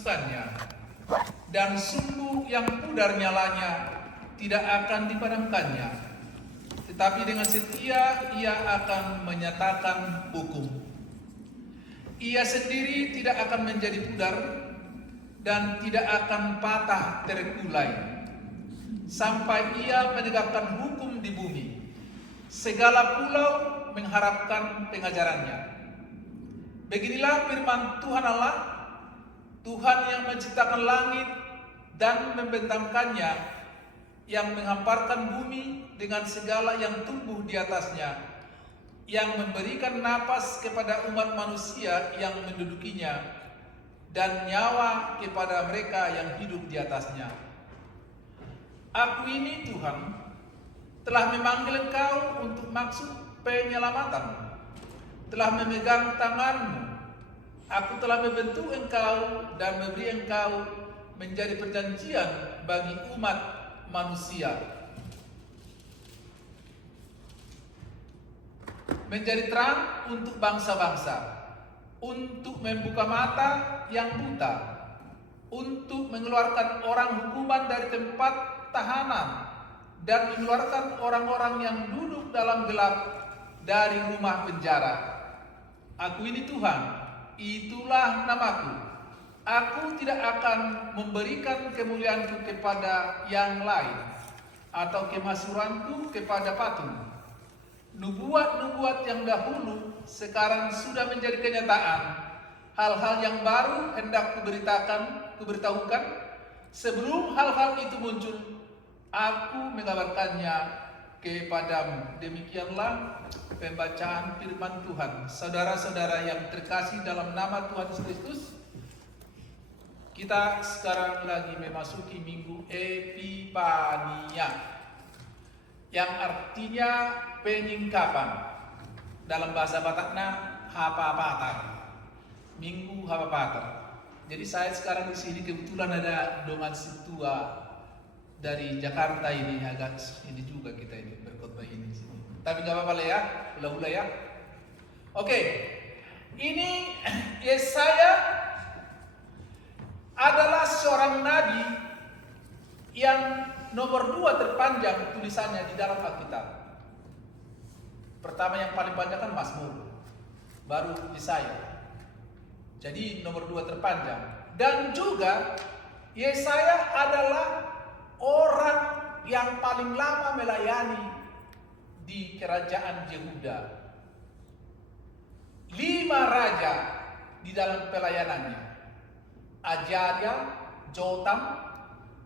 menguduskannya, dan sumbu yang pudar nyalanya tidak akan dipadamkannya, tetapi dengan setia ia akan menyatakan hukum. Ia sendiri tidak akan menjadi pudar dan tidak akan patah terkulai sampai ia menegakkan hukum di bumi. Segala pulau mengharapkan pengajarannya. Beginilah firman Tuhan Allah, Tuhan yang menciptakan langit dan membentangkannya, yang menghamparkan bumi dengan segala yang tumbuh di atasnya, yang memberikan napas kepada umat manusia yang mendudukinya, dan nyawa kepada mereka yang hidup di atasnya. Aku ini Tuhan, telah memanggil engkau untuk maksud penyelamatan, telah memegang tanganmu. Aku telah membentuk engkau dan memberi engkau menjadi perjanjian bagi umat manusia, menjadi terang untuk bangsa-bangsa, untuk membuka mata yang buta, untuk mengeluarkan orang hukuman dari tempat tahanan, dan mengeluarkan orang-orang yang duduk dalam gelap dari rumah penjara. Aku ini Tuhan, itulah namaku. Aku tidak akan memberikan kemuliaanku kepada yang lain, atau kemasyhuranku kepada patung. Nubuat-nubuat yang dahulu sekarang sudah menjadi kenyataan. Hal-hal yang baru hendak kuberitahukan. Sebelum hal-hal itu muncul, aku mengabarkannya kepadamu. Demikianlah pembacaan firman Tuhan. Saudara-saudara yang terkasih dalam nama Tuhan Yesus Kristus, kita sekarang lagi memasuki minggu Epifania, yang artinya penyingkapan. Dalam bahasa Batakna, Hapapatar, Minggu Hapapatar. Jadi saya sekarang di sini kebetulan ada dongan situa dari Jakarta ini, agak ini juga kita ini berkhotbah ini. Tapi nggak apa-apa lah ya, ulah-ulah ya. Oke, ini Yesaya adalah seorang nabi yang nomor 2 terpanjang tulisannya di dalam Alkitab. Pertama yang paling panjang kan Mazmur, baru Yesaya. Jadi nomor 2 terpanjang. Dan juga Yesaya adalah orang yang paling lama melayani di kerajaan Yehuda. 5 raja di dalam pelayanannya: Azaria, Jotam,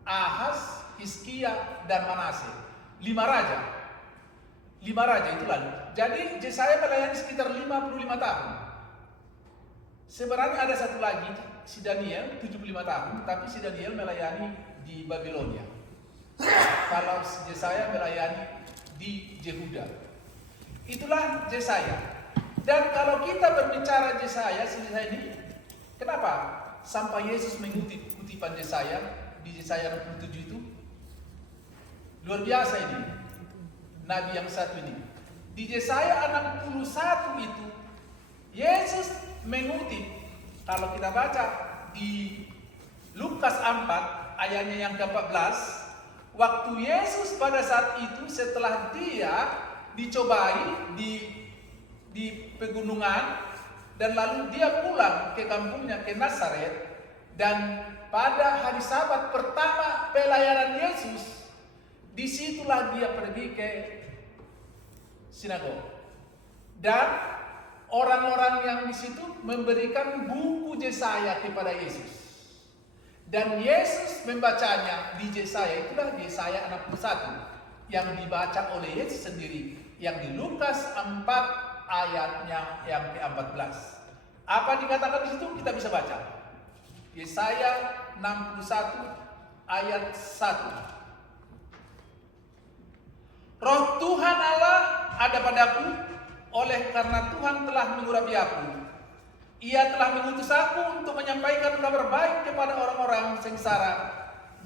Ahaz, Hizkia, dan Manase. 5 raja. 5 raja itu lalu. Jadi Yesaya melayani sekitar 55 tahun. Sebenarnya ada satu lagi, si Daniel, 75 tahun, tapi si Daniel melayani di Babilonia. Kalau Yesaya melayani di Yehuda. Itulah Yesaya. Dan kalau kita berbicara Yesaya ini, kenapa sampai Yesus mengutip kutipan Yesaya di Yesaya 67 itu? Luar biasa ini. Nabi yang satu ini. Di Yesaya 61 itu Yesus mengutip, kalau kita baca di Lukas 4 ayatnya yang ke-14, waktu Yesus pada saat itu setelah dia dicobai di pegunungan, dan lalu dia pulang ke kampungnya, ke Nazaret, dan pada hari Sabat pertama pelayanan Yesus, disitulah dia pergi ke sinagog. Dan orang-orang yang di situ memberikan buku Yesaya kepada Yesus. Dan Yesus membacanya di Yesaya, itulah Yesaya 61 yang dibaca oleh Yesus sendiri, yang di Lukas 4 ayatnya yang ke-14. Apa dikatakan di situ? Kita bisa baca. Yesaya 61 ayat 1. Roh Tuhan Allah ada padaku, oleh karena Tuhan telah mengurapi aku. Ia telah mengutus aku untuk menyampaikan kabar baik kepada orang-orang sengsara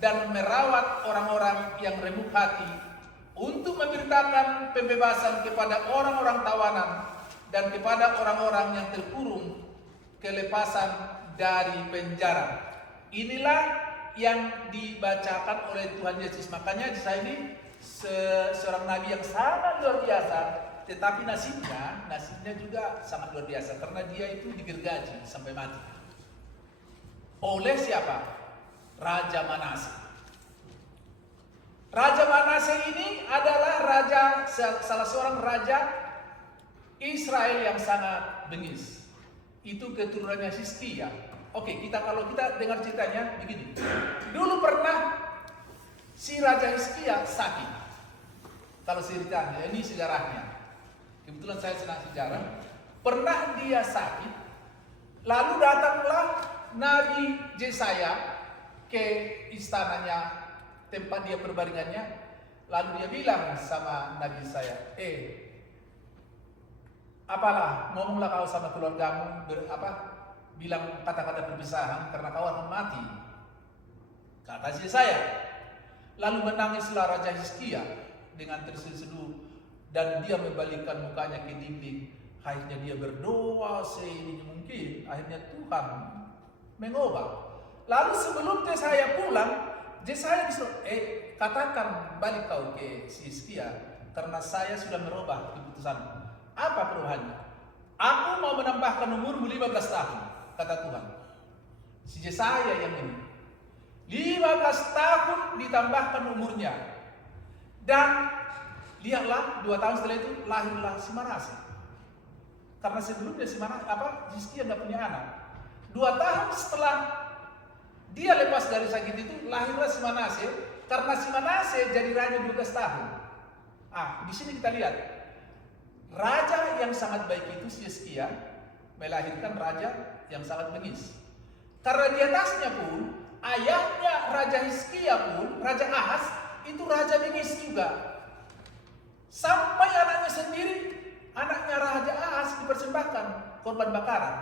dan merawat orang-orang yang remuk hati, untuk memberitakan pembebasan kepada orang-orang tawanan dan kepada orang-orang yang terkurung kelepasan dari penjara. Inilah yang dibacakan oleh Tuhan Yesus. Makanya saya ini seorang nabi yang sangat luar biasa, tetapi nasibnya juga sangat luar biasa karena dia itu digergaji sampai mati. Oleh siapa? Raja Manase. Raja Manase ini adalah salah seorang raja Israel yang sangat bengis. Itu keturunannya Hizkia. Oke, kalau kita dengar ceritanya begini. Dulu pernah si Raja Hizkia sakit. Kalau ceritanya, ini sejarahnya. Kebetulan saya senang sejarah. Pernah dia sakit, lalu datanglah Nabi Yesaya ke istananya, tempat dia berbaringannya. Lalu dia bilang sama Nabi Yesaya, apalah, ngomonglah kau sama keluargamu, bilang kata-kata perpisahan karena kau akan mati. Kata Yesaya. Lalu menangislah Raja Hizkia dengan terseduh dan dia membalikkan mukanya ke dinding. Akhirnya dia berdoa seini mungkin. Akhirnya Tuhan mengubah. Lalu sebelum Yesaya pulang, Yesaya disuruh, katakan balik kau ke Hizkia karena saya sudah merubah keputusanmu. Apa perubahannya? Aku mau menambahkan umurmu 15 tahun. Kata Tuhan. Si Yesaya yang ini 15 tahun ditambahkan umurnya. Dan lihatlah 2 tahun setelah itu lahirlah si Manase. Karena sebelumnya si Manase Hizkia nggak punya anak. 2 tahun setelah dia lepas dari sakit itu lahirlah si Manase. Karena si Manase jadi raja 12 tahun. Di sini kita lihat raja yang sangat baik itu si Hizkia melahirkan raja yang sangat bengis. Karena di atasnya pun ayahnya Raja Hizkia pun, Raja Ahaz itu raja bengis juga. Sampai anaknya sendiri, anaknya Raja Ahaz dipersembahkan korban bakaran.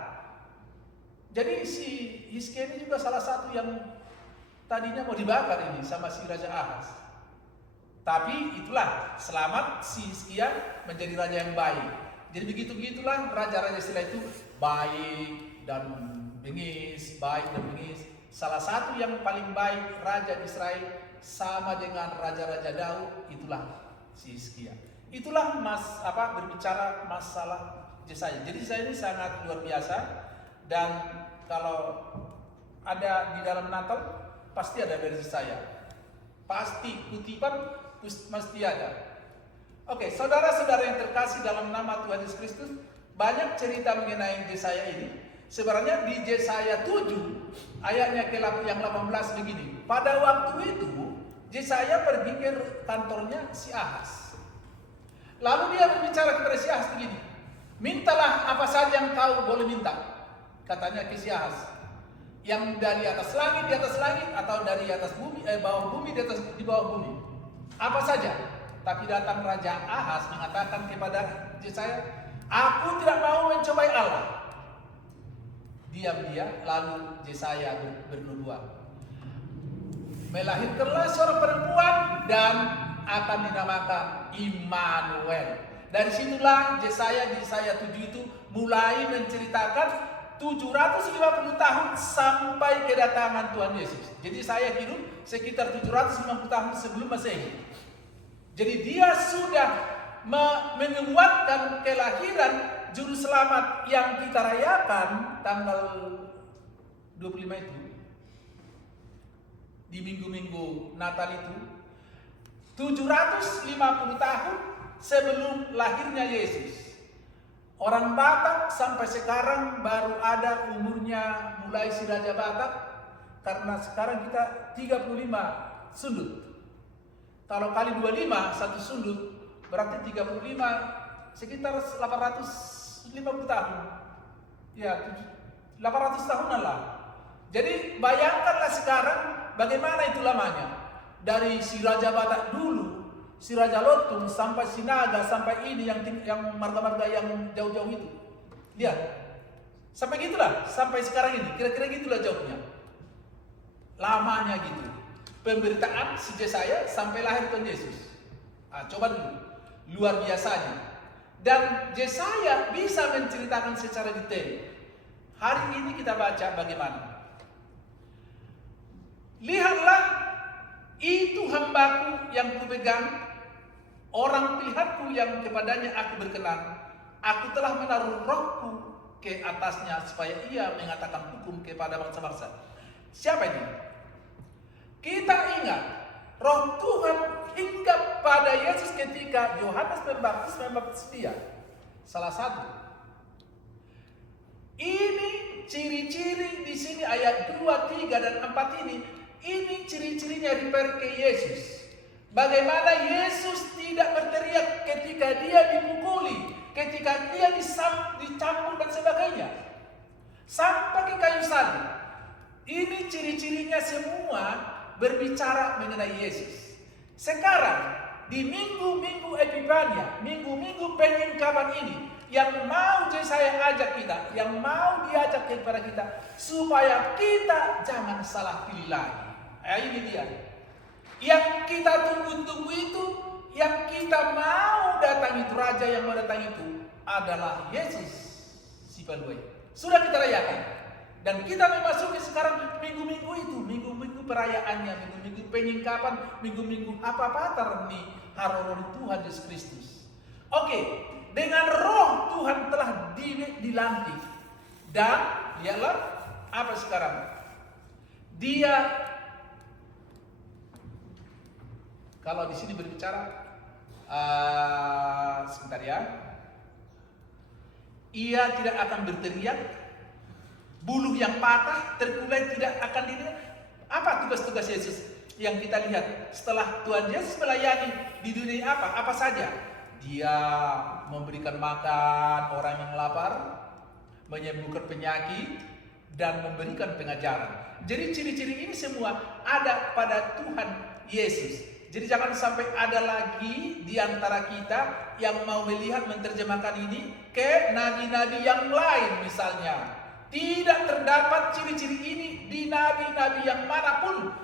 Jadi si Hizkia ini juga salah satu yang tadinya mau dibakar ini sama si Raja Ahaz. Tapi itulah selamat si Hizkia menjadi raja yang baik. Jadi begitulah raja-raja setelah itu baik dan bengis, baik dan bengis. Salah satu yang paling baik raja Israel sama dengan raja-raja Daud, itulah si Hizkia. Itulah berbicara masalah Yesaya. Jadi Yesaya ini sangat luar biasa dan kalau ada di dalam Natal pasti ada dari Yesaya. Pasti kutipan mesti ada. Oke, saudara-saudara yang terkasih dalam nama Tuhan Yesus Kristus, banyak cerita mengenai Yesaya ini. Sebenarnya di Yesaya 7 ayatnya yang 18 begini. Pada waktu itu Yesaya pergi ke kantornya si Ahaz. Lalu dia berbicara kepada si Ahaz begini, mintalah apa saja yang kau boleh minta. Katanya ke si Ahaz, yang dari atas langit di atas langit, atau dari atas bumi, bawah bumi di bawah bumi, apa saja. Tapi datang Raja Ahaz mengatakan kepada Yesaya, aku tidak mau mencobai Allah. Diam dia, lalu Yesaya bernubuat. Melahirkanlah seorang perempuan dan akan dinamakan Immanuel. Dari situlah Yesaya di Yesaya 7 itu mulai menceritakan 750 tahun sampai kedatangan Tuhan Yesus. Jadi saya hidup sekitar 750 tahun sebelum Masehi. Jadi dia sudah menubuatkan kelahiran Juru Selamat yang kita rayakan tanggal 25 itu, di minggu-minggu Natal itu, 750 tahun sebelum lahirnya Yesus. Orang Batak sampai sekarang baru ada umurnya mulai si Raja Batak, karena sekarang kita 35 sundut. Kalau kali 25 satu sundut berarti 35 sekitar 850 tahun. Ya, 800 tahunan lah. Jadi bayangkanlah sekarang bagaimana itu lamanya. Dari si Raja Batak dulu, si Raja Lotung sampai si Naga, sampai ini yang marga-marga yang jauh-jauh itu. Lihat. Sampai gitulah, sampai sekarang ini. Kira-kira gitulah jauhnya. Lamanya gitu. Pemberitaan si Yesaya sampai lahir Tuhan Yesus. Coba dulu. Luar biasanya. Dan Yesaya bisa menceritakan secara detail. Hari ini kita baca bagaimana. hambaku yang kupegang, orang pilihanku yang kepadanya aku berkenan. Aku telah menaruh rohku ke atasnya supaya ia mengatakan hukum kepada bangsa-bangsa. Siapa ini? Kita ingat, roh Tuhan hinggap pada Yesus ketika Yohanes membaptis dia. Salah satu. Ini ciri-ciri di sini ayat 2, 3, dan 4 ini ciri-cirinya refer ke Yesus. Bagaimana Yesus tidak berteriak ketika dia dipukuli, ketika dia dicambuk dan sebagainya, sampai ke kayu salib. Ini ciri-cirinya semua berbicara mengenai Yesus. Sekarang di minggu-minggu Epifania, minggu-minggu penyingkapan ini, yang mau saya ajak kita, yang mau diajak kepada kita, supaya kita jangan salah pilih lagi. Ini dia. Yang kita tunggu-tunggu itu, yang kita mau datang itu, raja yang mau datang itu adalah Yesus si Paluai. Sudah kita rayakan. Dan kita memasuki sekarang minggu-minggu itu, minggu-minggu perayaannya, minggu-minggu penyingkapan, minggu-minggu apa-apa nih haroroni Tuhan Yesus Kristus. Oke, dengan roh Tuhan telah dilantik. Dan lihatlah apa sekarang? Dia, kalau di sini berbicara, sebentar ya. Ia tidak akan berteriak, buluh yang patah terkulai tidak akan dilihat. Apa tugas-tugas Yesus yang kita lihat setelah Tuhan Yesus melayani di dunia apa saja? Dia memberikan makan orang yang lapar, menyembuhkan penyakit, dan memberikan pengajaran. Jadi ciri-ciri ini semua ada pada Tuhan Yesus. Jadi jangan sampai ada lagi di antara kita yang mau melihat menerjemahkan ini ke nabi-nabi yang lain misalnya. Tidak terdapat ciri-ciri ini di nabi-nabi yang manapun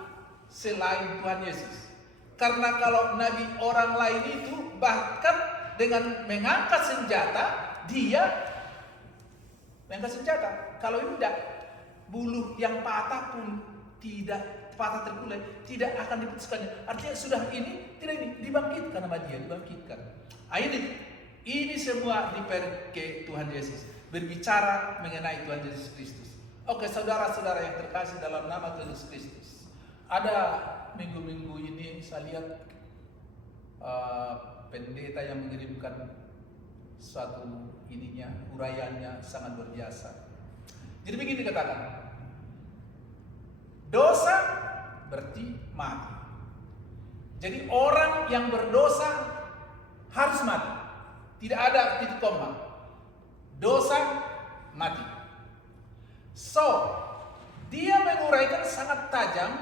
selain Tuhan Yesus. Karena kalau nabi orang lain itu bahkan dengan mengangkat senjata, dia mengangkat senjata. Kalau ini tidak, buluh yang patah pun tidak patah terkulai, tidak akan diputuskannya. Artinya sudah ini, tidak ini, dibangkitkan sama dia, dibangkitkan. Ini semua refer ke Tuhan Yesus. Berbicara mengenai Tuhan Yesus Kristus. Oke, saudara-saudara yang terkasih dalam nama Tuhan Yesus Kristus. Ada minggu-minggu ini saya lihat pendeta yang mengirimkan suatu uraiannya sangat luar biasa. Jadi begini katakan, dosa berarti mati. Jadi orang yang berdosa harus mati. Tidak ada titik koma. Dosa mati. So, dia menguraikan sangat tajam.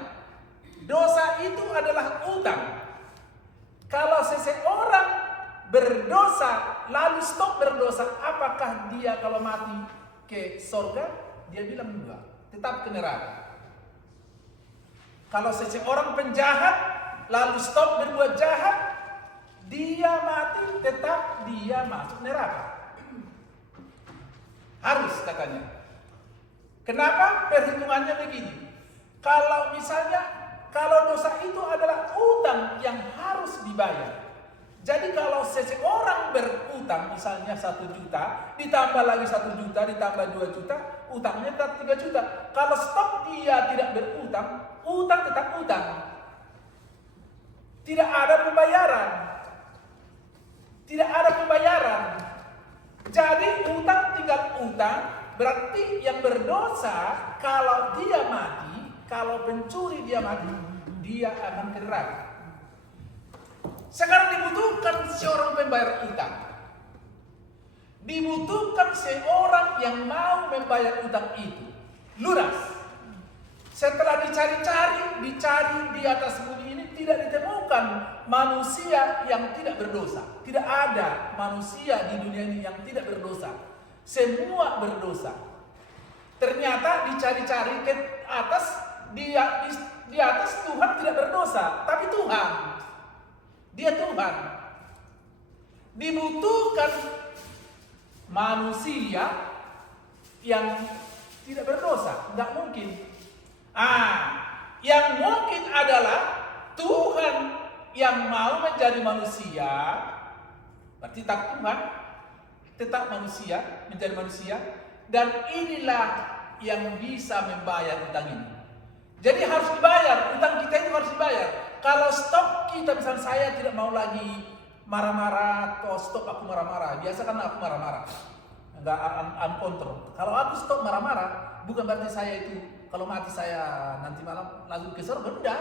Dosa itu adalah utang. Kalau seseorang berdosa lalu stop berdosa, apakah dia kalau mati ke surga? Dia bilang enggak, tetap ke neraka. Kalau seseorang penjahat lalu stop berbuat jahat, dia mati, tetap dia masuk neraka. Harus katanya. Kenapa? Perhitungannya begini. Kalau misalnya, kalau dosa itu adalah utang yang harus dibayar. Jadi kalau seseorang berutang misalnya 1 juta, ditambah lagi 1 juta, ditambah 2 juta, utangnya tetap 3 juta. Kalau stop dia tidak berutang, utang tetap utang. Tidak ada pembayaran. Tidak ada pembayaran. Jadi utang tinggal utang, berarti yang berdosa kalau dia mati, kalau pencuri dia mati, dia akan ke neraka. Sekarang dibutuhkan seorang pembayar utang. Dibutuhkan seorang yang mau membayar utang itu. Lunas. Setelah dicari di atas bumi ini tidak ditemukan manusia yang tidak berdosa. Tidak ada manusia di dunia ini yang tidak berdosa. Semua berdosa. Ternyata dicari-cari ke atas, di atas Tuhan tidak berdosa, tapi Tuhan. Dia Tuhan. Dibutuhkan manusia yang tidak berdosa, nggak mungkin. Yang mungkin adalah Tuhan yang mau menjadi manusia, berarti tak Tuhan, tetap manusia, menjadi manusia, dan inilah yang bisa membayar utang ini. Jadi harus dibayar, utang kita itu harus dibayar. Kalau stop kita, misalnya saya tidak mau lagi marah-marah, atau stop aku marah-marah. Biasa kan aku marah-marah, enggak uncontrol. Kalau aku stop marah-marah, bukan berarti saya itu kalau mati saya nanti malam langsung ke surga.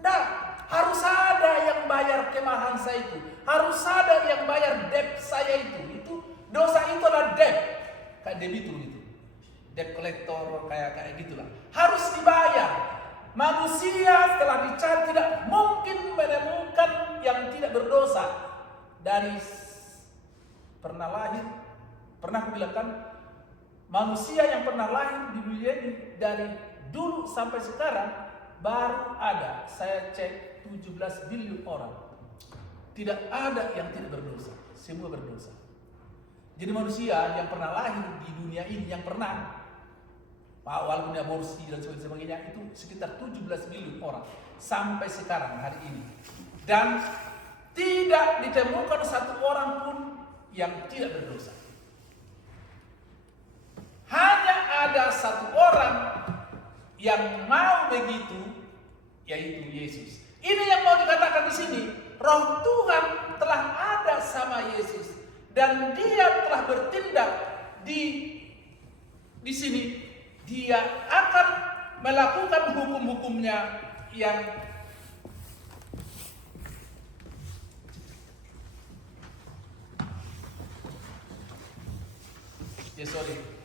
Enggak. Harus ada yang bayar kemarahan saya itu. Harus ada yang bayar debt saya itu. Dosa itu adalah debt, kayak debitur gitu. Debt collector kayak gitulah. Harus dibayar. Manusia setelah dicari tidak mungkin menemukan yang tidak berdosa. Dari pernah lahir, pernah aku bilang kan, manusia yang pernah lahir di dunia ini dari dulu sampai sekarang baru ada, saya cek 17 bilion orang. Tidak ada yang tidak berdosa, semua berdosa. Jadi manusia yang pernah lahir di dunia ini, yang pernah walaupun aborsi dan sebagainya, itu sekitar 17 miliar orang sampai sekarang hari ini. Dan tidak ditemukan satu orang pun yang tidak berdosa. Hanya ada satu orang yang mau begitu, yaitu Yesus. Ini yang mau dikatakan di sini. Roh Tuhan telah ada sama Yesus dan dia telah bertindak di sini. Dia akan melakukan hukum-hukumnya yang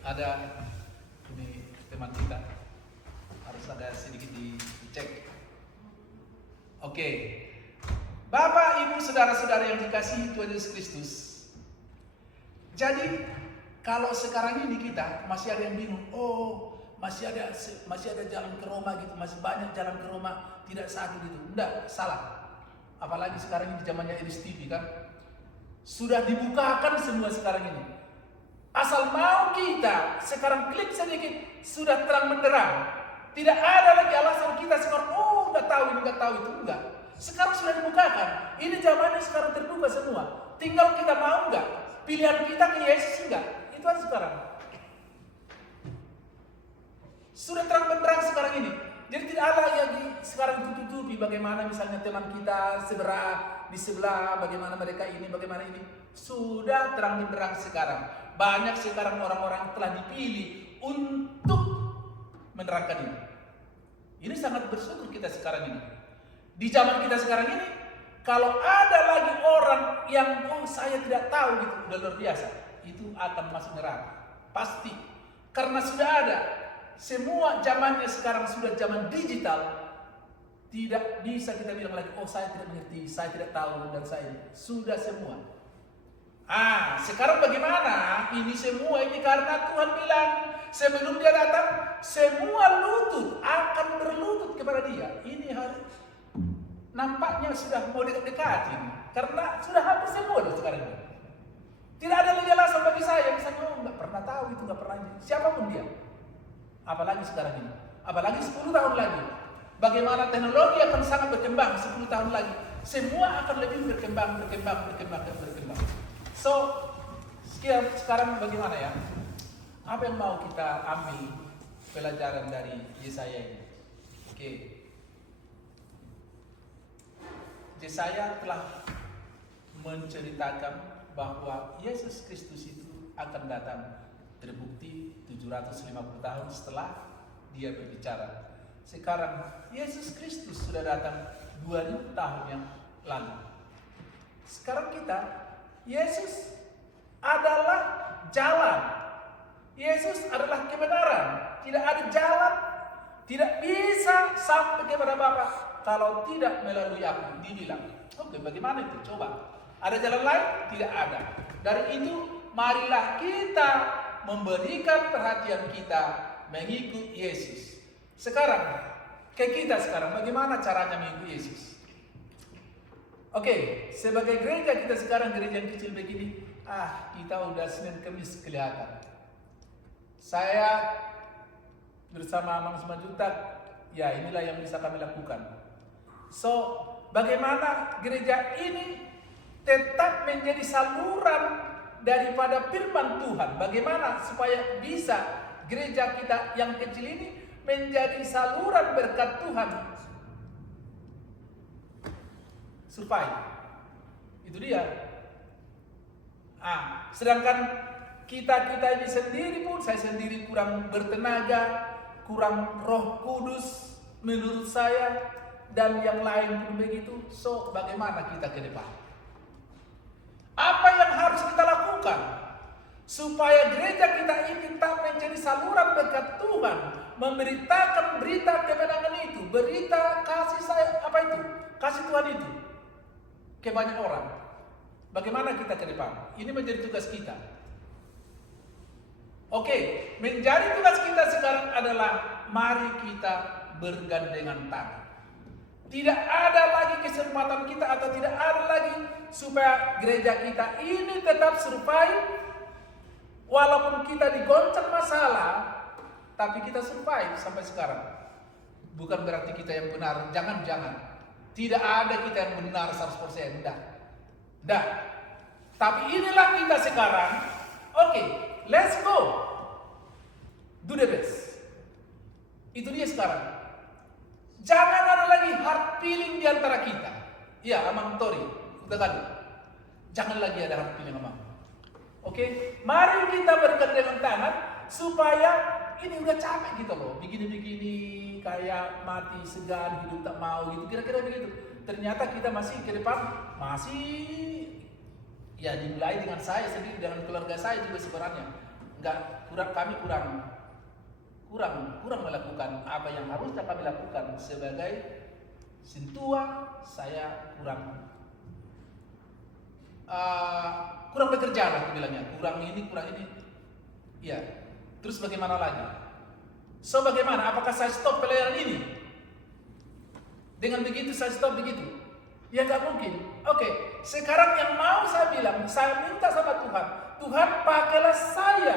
ada ini teman kita harus ada sedikit dicek. Oke. Bapak, Ibu, saudara-saudara yang dikasihi Tuhan Yesus Kristus. Jadi kalau sekarang ini kita masih ada yang bingung, masih ada jalan ke Roma gitu, masih banyak jalan ke Roma, tidak satu gitu. Enggak, salah. Apalagi sekarang ini di zamannya Edis TV kan, sudah dibukakan semua sekarang ini. Asal mau kita sekarang klik sedikit, sudah terang benderang. Tidak ada lagi alasan kita sekarang, nggak tahu ini, nggak tahu itu, enggak. Sekarang sudah dibukakan. Ini zamannya sekarang terbuka semua. Tinggal kita mau enggak, pilihan kita ke Yesus enggak. Itu aja sekarang. Sudah terang benderang sekarang ini. Jadi tidak ada lagi sekarang tutupi bagaimana misalnya teman kita di sebelah, bagaimana mereka ini, bagaimana ini. Sudah terang benderang sekarang. Banyak sekarang orang-orang telah dipilih untuk menerangkan ini. Ini sangat bersyukur kita sekarang ini. Di zaman kita sekarang ini, kalau ada lagi orang yang saya tidak tahu gitu, udah luar biasa, itu akan masuk neraka. Pasti. Karena sudah ada. Semua zamannya sekarang sudah zaman digital. Tidak bisa kita bilang lagi, saya tidak mengerti, saya tidak tahu, dan saya ini. Sudah semua. Sekarang bagaimana? Ini semua ini karena Tuhan bilang, sebelum dia datang, semua lutut akan berlutut kepada dia. Ini hari nampaknya sudah mau dekat-dekatin. Karena sudah hampir semua sekarang ini. Tidak ada lagi alasan bagi saya, misalnya, nggak pernah tahu itu, nggak pernah ini. Siapapun dia. Apalagi sekarang ini. Apalagi 10 tahun lagi. Bagaimana teknologi akan sangat berkembang 10 tahun lagi. Semua akan lebih berkembang. So, sekarang bagaimana ya? Apa yang mau kita ambil pelajaran dari Yesaya ini? Oke. Yesaya telah menceritakan bahwa Yesus Kristus itu akan datang, terbukti 750 tahun setelah dia berbicara. Sekarang Yesus Kristus sudah datang 2000 tahun yang lalu. Sekarang Yesus adalah jalan. Yesus adalah kebenaran. Tidak ada jalan, tidak bisa sampai kepada Bapa kalau tidak melalui aku. Dibilang, oke, bagaimana itu? Coba. Ada jalan lain? Tidak ada. Dari itu, marilah kita memberikan perhatian kita mengikut Yesus. Sekarang, bagaimana caranya mengikut Yesus? Oke, sebagai gereja kita sekarang, gereja yang kecil begini, kita udah Senin Kamis kelihatan. Saya bersama Mang Simanjuntak, ya inilah yang bisa kami lakukan. So, bagaimana gereja ini tetap menjadi saluran daripada firman Tuhan. Bagaimana supaya bisa gereja kita yang kecil ini menjadi saluran berkat Tuhan. Supaya itu dia. Sedangkan kita ini sendiri pun, saya sendiri kurang bertenaga, kurang Roh Kudus menurut saya, dan yang lain pun begitu. So, bagaimana kita ke depan? Apa yang harus kita lakukan supaya gereja kita ini tetap menjadi saluran berkat Tuhan, memberitakan berita kemenangan itu, berita kasih kasih Tuhan itu ke banyak orang. Bagaimana kita ke depan? Ini menjadi tugas kita. Oke, menjadi tugas kita sekarang adalah mari kita bergandengan tangan. Tidak ada lagi kesempatan kita atau tidak ada lagi supaya gereja kita ini tetap survive walaupun kita digoncang masalah, tapi kita survive sampai sekarang. Bukan berarti kita yang benar, jangan. Tidak ada kita yang benar 100%, enggak. Tapi inilah kita sekarang. Oke, let's go. Do the best. Itu dia sekarang. Jangan ada lagi hard feeling di antara kita. Ya, Amang Tori, udah kan? Jangan lagi ada hard feeling, Amang. Oke, mari kita bergandengan tangan supaya ini udah capek gitu loh. Begini-begini kayak mati segan, hidup tak mau gitu. Kira-kira begitu. Ternyata kita masih ke depan ya dimulai dengan saya sendiri, dengan keluarga saya juga sebenarnya. Kami kurang melakukan apa yang harusnya kami lakukan sebagai sintua. Saya kurang bekerja lah bilangnya, kurang ini. Ya, terus bagaimana lagi? So bagaimana? Apakah saya stop pelayanan ini? Dengan begitu saya stop begitu? Ya nggak mungkin. Oke, sekarang yang mau saya bilang, saya minta sama Tuhan pakailah saya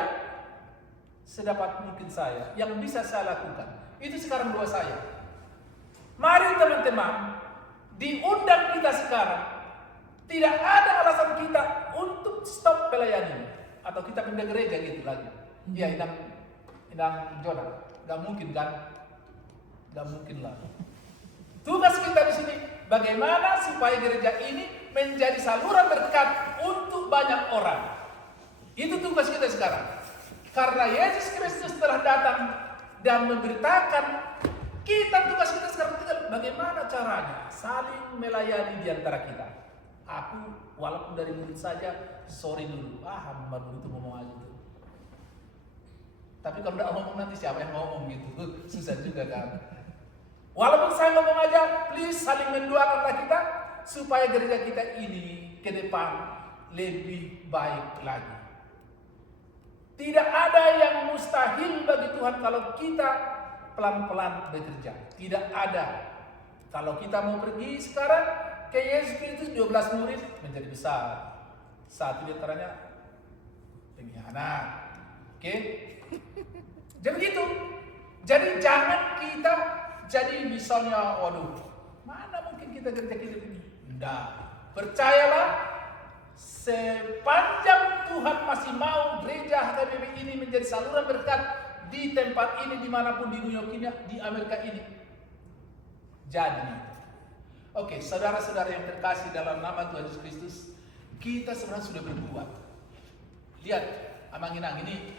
sedapat mungkin saya, yang bisa saya lakukan. Itu sekarang doa saya. Mari teman-teman, diundang kita sekarang. Tidak ada alasan kita untuk stop pelayanan ini, atau kita pindah gereja gitu lagi. Ya, Inang Jonah, nggak mungkin kan? Nggak mungkin lah. Tugas kita di sini, bagaimana supaya gereja ini menjadi saluran berkat untuk banyak orang. Itu tugas kita sekarang. Karena Yesus Kristus telah datang dan memberitakan, tugas kita sekarang tinggal bagaimana caranya saling melayani di antara kita. Aku walaupun dari mulut saja, sorry dulu, hamba begitu ngomong aja tuh. Tapi kalau tidak ngomong nanti siapa yang ngomong gitu, susah juga kan. Walaupun saya ngomong aja, please saling mendoakanlah kita supaya gereja kita ini ke depan lebih baik lagi. Tidak ada yang mustahil bagi Tuhan kalau kita pelan-pelan bekerja. Tidak ada. Kalau kita mau pergi sekarang ke Yesus Kristus, 12 murid menjadi besar. Satu di antaranya pengkhianat. Oke? Jadi begitu. Jadi jangan kita jadi misalnya, waduh, mana mungkin kita kerja ini? Tidak. Percayalah, sepanjang Tuhan masih mau gereja HKBP ini menjadi saluran berkat di tempat ini, dimanapun di New York ini, di Amerika ini. Jadi, oke, saudara-saudara yang terkasih dalam nama Tuhan Yesus Kristus, kita sebenarnya sudah berbuat. Lihat, Amang Inang ini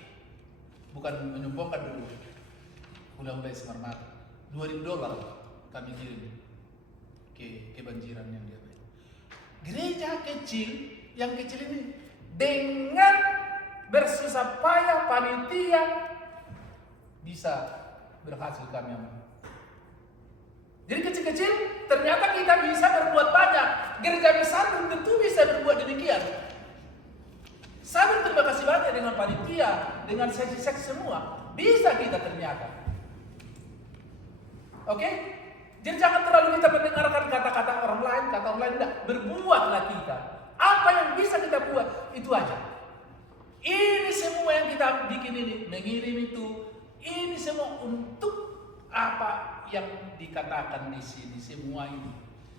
bukan menyombongkan dulu. Udah semermata. $2,000 kami kirim ke kebanjiran yang dia beli. Gereja kecil, yang kecil ini dengan bersusah payah panitia bisa berhasil kami aman. Jadi kecil-kecil ternyata kita bisa berbuat banyak. Gereja besar belum tentu bisa berbuat demikian. Saya berterima kasih banyak dengan panitia, dengan seksi-seksi semua. Bisa kita ternyata. Oke? Jadi jangan terlalu kita mendengarkan kata-kata orang lain, enggak. Berbuatlah kita. Apa yang bisa kita buat, itu aja. Ini semua yang kita bikin ini, mengirim itu, ini semua untuk apa yang dikatakan di sini, semua ini.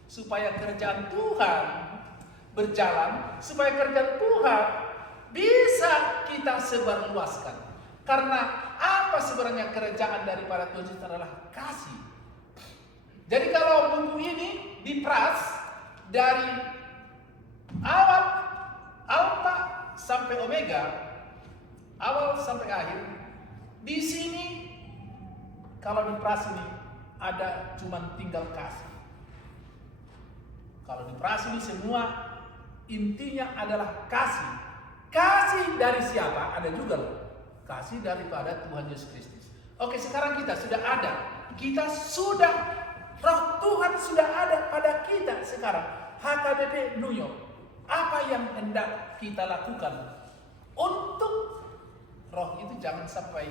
supaya kerjaan Tuhan berjalan, supaya kerjaan Tuhan bisa kita sebarluaskan. Karena apa sebenarnya kerjaan daripada Tuhan itu adalah kasih. Jadi kalau buku ini diperas dari awal alfa sampai omega, awal sampai akhir, di sini kalau diperas ini ada cuman tinggal kasih. Kalau diperas ini semua intinya adalah kasih. Kasih dari siapa? Ada juga loh. Kasih daripada Tuhan Yesus Kristus. Oke, sekarang kita sudah ada. Kita sudah, roh Tuhan sudah ada pada kita sekarang. HKBP New York. Apa yang hendak kita lakukan untuk roh itu jangan sampai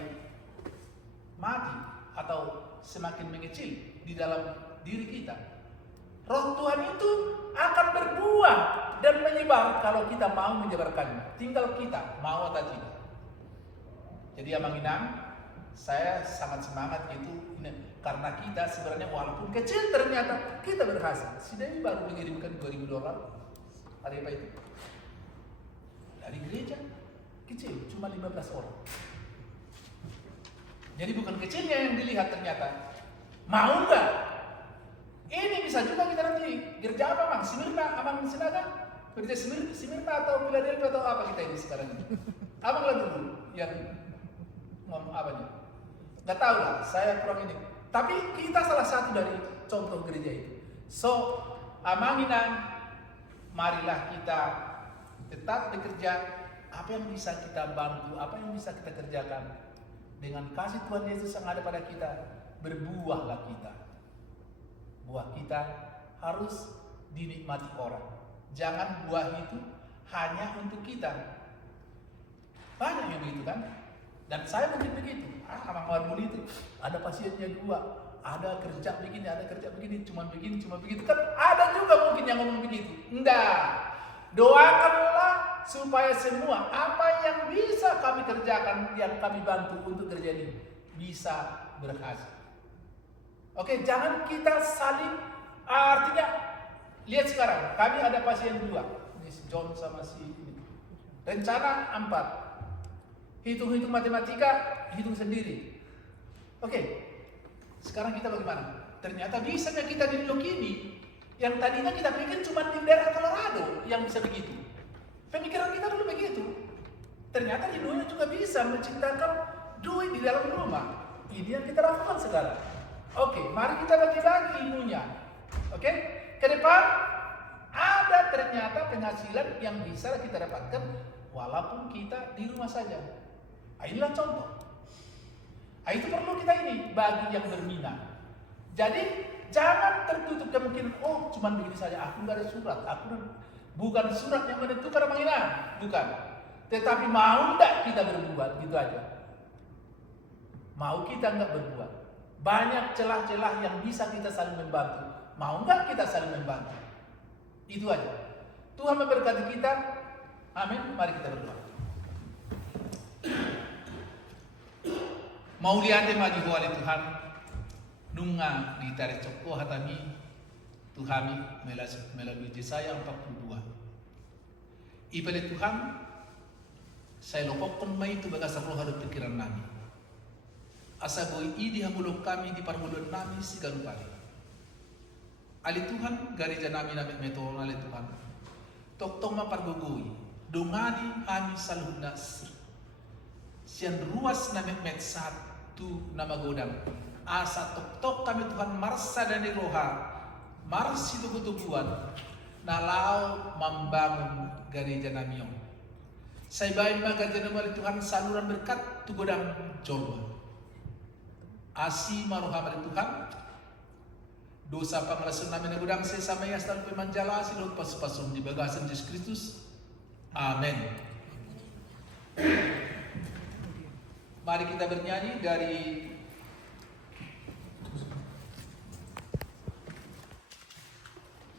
mati atau semakin mengecil di dalam diri kita. Roh Tuhan itu akan berbuah dan menyebar kalau kita mau menyebarkannya. Tinggal kita mau atau tidak. Jadi Abang Inang, saya sangat semangat gitu karena kita sebenarnya walaupun kecil ternyata kita berhasil. Si Dewi baru mengirimkan $2,000. Hari apa itu? Dari gereja kecil, cuma 15 orang. Jadi bukan kecilnya yang dilihat ternyata. Mau nggak? Ini bisa juga kita nanti gereja apa Bang? Smyrna, Abang Sinaga? Gereja Smyrna atau Philadelphia atau apa kita ini sekarang ini? Abang lihat dulu yang ngomong apa nih? Nggak tahu lah, saya kurang ini. Tapi kita salah satu dari contoh gereja itu. So, Amanginan, marilah kita tetap bekerja. Apa yang bisa kita bantu, apa yang bisa kita kerjakan dengan kasih Tuhan Yesus yang ada pada kita, berbuahlah kita. Buah kita harus dinikmati orang. Jangan buah itu hanya untuk kita. Banyak yang begitu kan? Dan saya mungkin begitu. Abang Marbul itu ada pasiennya 2, ada kerja begini, ada kerja begini, cuma begini, cuma begitu. Kan ada juga mungkin yang ngomong begitu. Enggak. Doakanlah supaya semua apa yang bisa kami kerjakan, yang kami bantu untuk kerja ini bisa berhasil. Oke, jangan kita saling, artinya lihat sekarang, kami ada pasien 2, ini si John sama si ini. Rencana 4. Hitung-hitung matematika, hitung sendiri. Oke, sekarang kita bagaimana? Ternyata bisanya kita di New York ini, yang tadinya kita pikir cuma di daerah Colorado yang bisa begitu. Pemikiran kita dulu begitu. Ternyata di New York juga bisa menciptakan duit di dalam rumah. Ini yang kita lakukan sekarang. Oke, mari kita bagi-bagi ilmunya. Oke, ke depan ada ternyata penghasilan yang bisa kita dapatkan walaupun kita di rumah saja. Inilah contoh. Itu perlu kita ini bagi yang berminat. Jadi jangan tertutup kemungkinan, oh cuman begini saja, aku nggak ada surat, bukan surat yang menentukan panggilan, bukan. Tetapi mau nggak kita berbuat, gitu aja. Mau kita nggak berbuat. Banyak celah-celah yang bisa kita saling membantu. Mau nggak kita saling membantu? Itu aja. Tuhan memberkati kita. Amin. Mari kita berdoa. Mau lihat maju wali Tuhan. Nunga di tarik coko hatami Tuhami melalui Yesaya 42. Ipele Tuhan, saya lopokkan mai itu bagas roh ada pikiran nami. Asa boy idi hamulok kami di parmulon nami sigalupari. Ali Tuhan gereja nami metol ali Tuhan. Tok mapargogoi. Dongani kami salhunas. Sian ruas nami satu nama godang. Asa tok kami Tuhan marsa dan roha. Mars itu kutubuan. Nalau membangun gereja nami yang. Saya baik gereja nami Tuhan saluran berkat tu godang jolwa. Asi maruha balik Tuhan. Dosa pangalasun namin na gudang sesama yastan pemanjala silot pas-pasum di bagasan Yesus Kristus. Amen. Mari kita bernyanyi dari